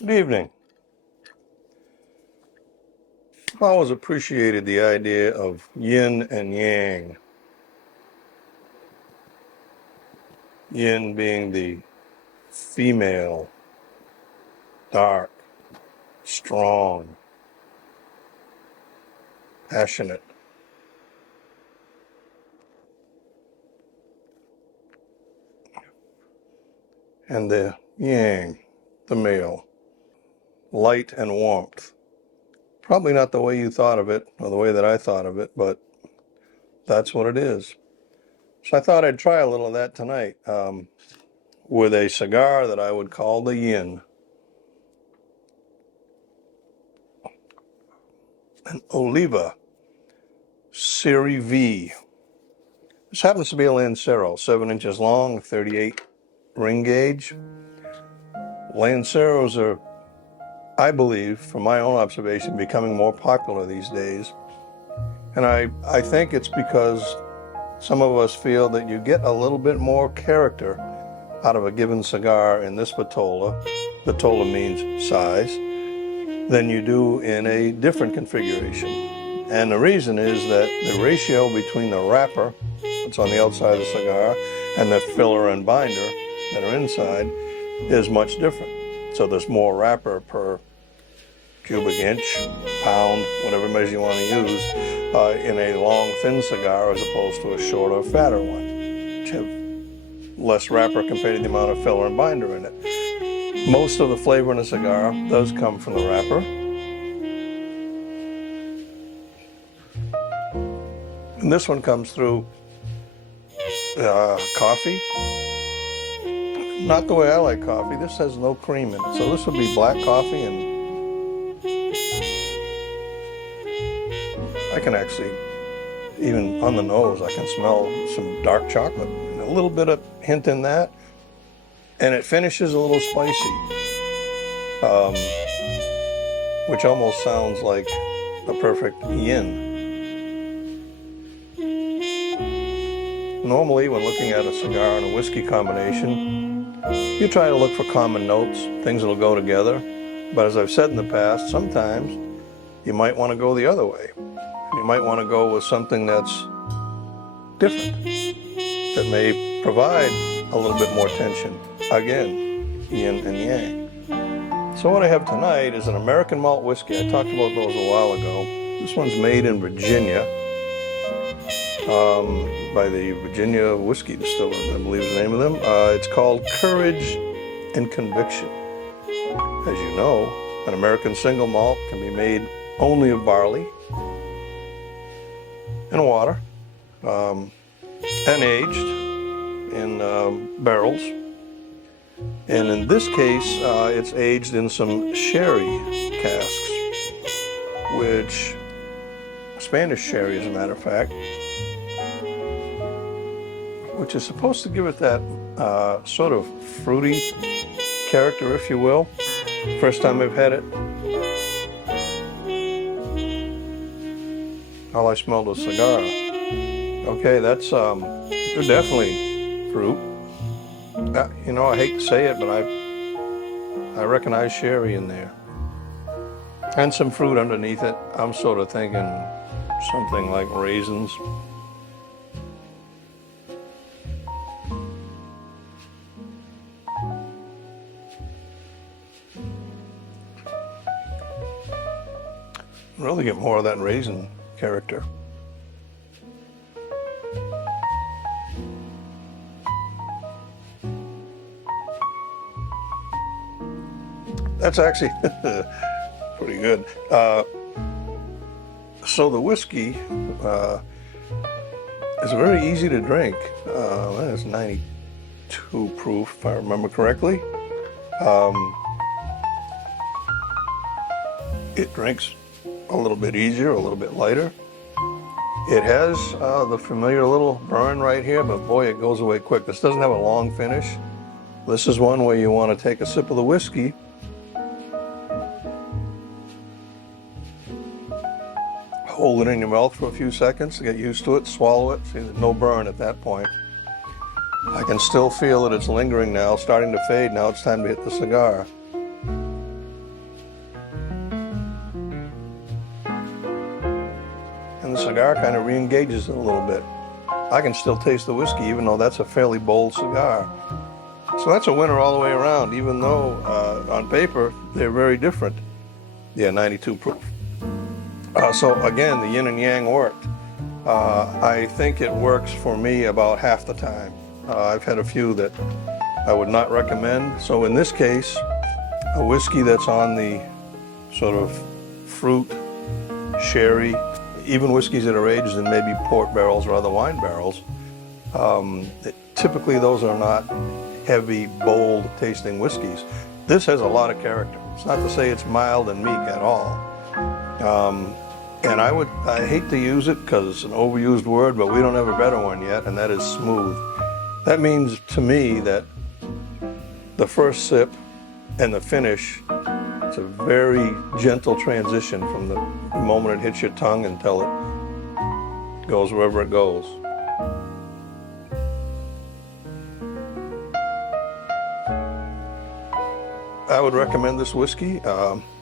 Good evening. I've always appreciated the idea of yin and yang. Yin being the female, dark, strong, passionate. And the yang, the male, light and warmth. Probably not the way you thought of it, or the way that I thought of it, but that's what it is. So I thought I'd try a little of that tonight with a cigar that I would call the yin. An Oliva Serie V. This happens to be a Lancero, 7 inches long, 38 ring gauge. Lanceros are, I believe, from my own observation, becoming more popular these days. And I think it's because some of us feel that you get a little bit more character out of a given cigar in this vitola. Vitola means size, than you do in a different configuration. And the reason is that the ratio between the wrapper, that's on the outside of the cigar, and the filler and binder that are inside is much different. So there's more wrapper per cubic inch, pound, whatever measure you want to use, in a long, thin cigar as opposed to a shorter, fatter one, which have less wrapper compared to the amount of filler and binder in it. Most of the flavor in a cigar does come from the wrapper. And this one comes through coffee. Not the way I like coffee. This has no cream in it. So this would be black coffee, and I can actually, even on the nose, I can smell some dark chocolate. And a little bit of hint in that. And it finishes a little spicy, which almost sounds like a perfect yin. Normally, when looking at a cigar and a whiskey combination, you try to look for common notes, things that'll go together. But as I've said in the past, sometimes you might want to go the other way. You might want to go with something that's different, that may provide a little bit more tension. Again, yin and yang. So what I have tonight is an American malt whiskey. I talked about those a while ago. This one's made in Virginia by the Virginia Whiskey Distillers, I believe is the name of them. It's called Courage and Conviction. As you know, an American single malt can be made only of barley and water, and aged in barrels. And in this case, it's aged in some sherry casks, which Spanish sherry, as a matter of fact, which is supposed to give it that sort of fruity character, if you will. First time I've had it, all I smelled was cigar. Okay, that's definitely fruit. You know, I hate to say it, but I recognize sherry in there. And some fruit underneath it. I'm sort of thinking something like raisins. Really get more of that raisin character. That's actually pretty good. So the whiskey is very easy to drink. It's 92 proof, if I remember correctly. It drinks a little bit easier, a little bit lighter. It has the familiar little burn right here, but boy, it goes away quick. This doesn't have a long finish. This is one where you want to take a sip of the whiskey, hold it in your mouth for a few seconds to get used to it, swallow it. See, there's no burn at that point. I can still feel that it's lingering now, starting to fade. Now it's time to hit the cigar. cigar kind of re-engages it a little bit. I can still taste the whiskey even though that's a fairly bold cigar. So that's a winner all the way around, even though on paper they're very different. Yeah, 92 proof. So again, the yin and yang worked. I think it works for me about half the time. I've had a few that I would not recommend. So in this case, a whiskey that's on the sort of fruit, sherry, even whiskeys that are aged in maybe port barrels or other wine barrels, typically those are not heavy, bold tasting whiskeys. This has a lot of character. It's not to say it's mild and meek at all. And I hate to use it because it's an overused word, but we don't have a better one yet, and that is smooth. That means to me that the first sip and the finish, it's a very gentle transition from the moment it hits your tongue until it goes wherever it goes. I would recommend this whiskey,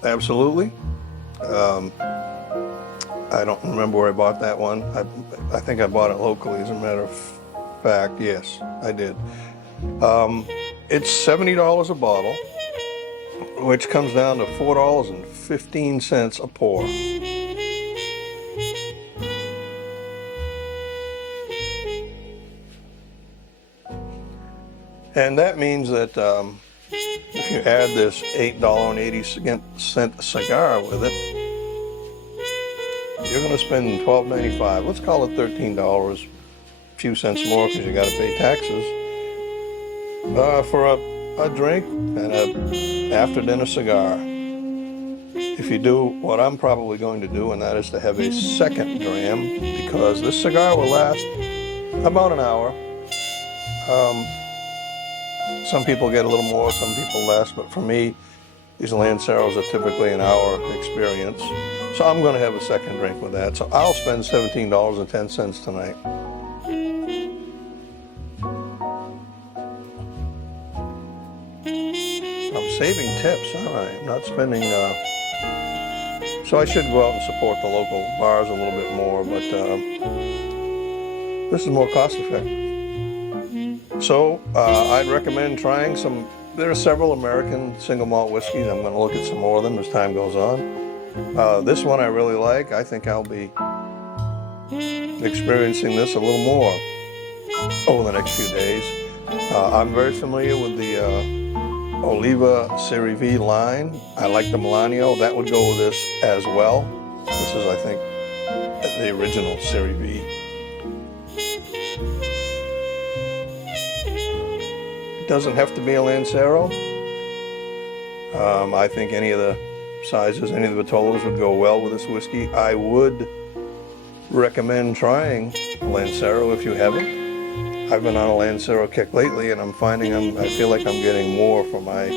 absolutely. I don't remember where I bought that one. I think I bought it locally, as a matter of fact. Yes, I did. It's $70 a bottle, which comes down to $4.15 a pour. And that means that if you add this $8.80 cigar with it, you're going to spend $12.95. Let's call it $13, a few cents more because you got to pay taxes, for a drink and a after-dinner cigar. If you do what I'm probably going to do, and that is to have a second dram, because this cigar will last about an hour. Some people get a little more, some people less, but for me, these Lanceros are typically an hour experience. So I'm going to have a second drink with that. So I'll spend $17.10 tonight. I'm saving tips, all right. I'm not spending, so I should go out and support the local bars a little bit more, but this is more cost effective. So I'd recommend trying some. There are several American single malt whiskeys. I'm going to look at some more of them as time goes on. This one I really like. I think I'll be experiencing this a little more over the next few days. I'm very familiar with the Oliva Serie V line. I like the Melanio. That would go with this as well. This is, I think, the original Serie V. It doesn't have to be a Lancero. I think any of the sizes, any of the Vitolas would go well with this whiskey. I would recommend trying a Lancero if you haven't. I've been on a Lancero kick lately, and I'm finding I feel like I'm getting more for my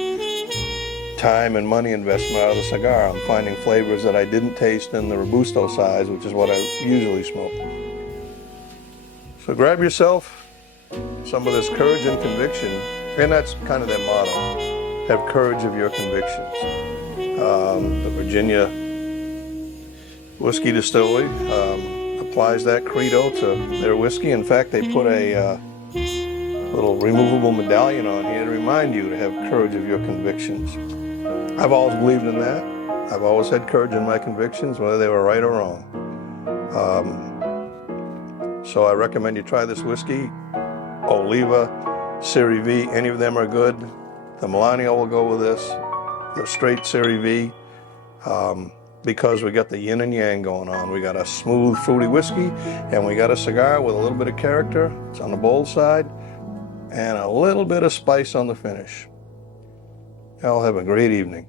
time and money investment out of the cigar. I'm finding flavors that I didn't taste in the Robusto size, which is what I usually smoke. So grab yourself some of this courage and conviction, and that's kind of their motto. Have courage of your convictions. The Virginia Whiskey Distillery applies that credo to their whiskey. In fact, they put a little removable medallion on here to remind you to have courage of your convictions. I've always believed in that. I've always had courage in my convictions, whether they were right or wrong. So I recommend you try this whiskey. Oliva Serie V, any of them are good. The Melanio will go with this. The straight Serie V. Because we got the yin and yang going on. We got a smooth, fruity whiskey, and we got a cigar with a little bit of character. It's on the bold side, and a little bit of spice on the finish. Y'all have a great evening.